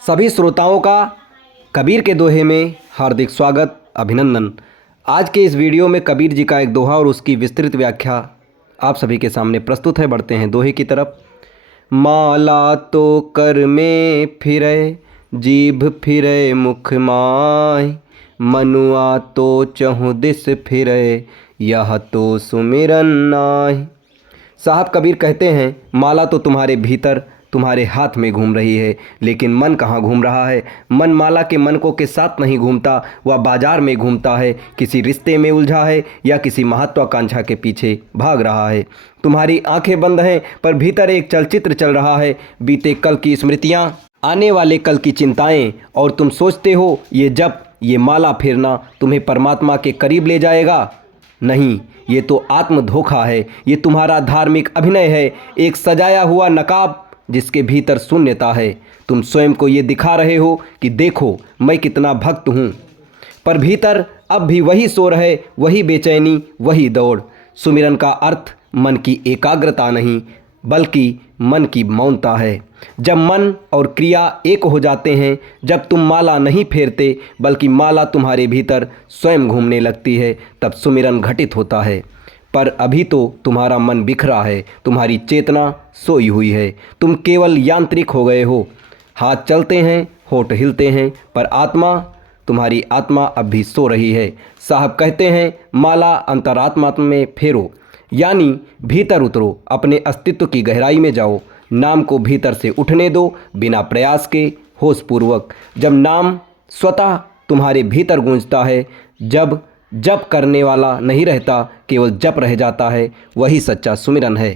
सभी श्रोताओं का कबीर के दोहे में हार्दिक स्वागत, अभिनंदन। आज के इस वीडियो में कबीर जी का एक दोहा और उसकी विस्तृत व्याख्या आप सभी के सामने प्रस्तुत है। बढ़ते हैं दोहे की तरफ। माला तो कर में फिरे, जीभ फिरे मुख माय, मनुआ तो चहुँ दिस फिरे, यह तो सुमिरन नाय। साहब कबीर कहते हैं, माला तो तुम्हारे भीतर तुम्हारे हाथ में घूम रही है, लेकिन मन कहाँ घूम रहा है। मन माला के मनकों के साथ नहीं घूमता, वह बाजार में घूमता है, किसी रिश्ते में उलझा है या किसी महत्वाकांक्षा के पीछे भाग रहा है। तुम्हारी आंखें बंद हैं, पर भीतर एक चलचित्र चल रहा है। बीते कल की स्मृतियाँ, आने वाले कल की चिंताएं, और तुम सोचते हो ये माला फेरना तुम्हें परमात्मा के करीब ले जाएगा। नहीं, ये तो आत्म धोखा है। ये तुम्हारा धार्मिक अभिनय है, एक सजाया हुआ नकाब जिसके भीतर शून्यता है। तुम स्वयं को ये दिखा रहे हो कि देखो मैं कितना भक्त हूँ, पर भीतर अब भी वही शोर है, वही बेचैनी, वही दौड़। सुमिरन का अर्थ मन की एकाग्रता नहीं, बल्कि मन की मौनता है। जब मन और क्रिया एक हो जाते हैं, जब तुम माला नहीं फेरते बल्कि माला तुम्हारे भीतर स्वयं घूमने लगती है, तब सुमिरन घटित होता है। पर अभी तो तुम्हारा मन बिखरा है, तुम्हारी चेतना सोई हुई है, तुम केवल यांत्रिक हो गए हो। हाथ चलते हैं, होठ हिलते हैं, पर तुम्हारी आत्मा अब भी सो रही है। साहब कहते हैं, माला अंतरात्मा में फेरो, यानी भीतर उतरो, अपने अस्तित्व की गहराई में जाओ। नाम को भीतर से उठने दो, बिना प्रयास के, होशपूर्वक। जब नाम स्वतः तुम्हारे भीतर गूंजता है, जब जप करने वाला नहीं रहता, केवल जप रह जाता है, वही सच्चा सुमिरन है।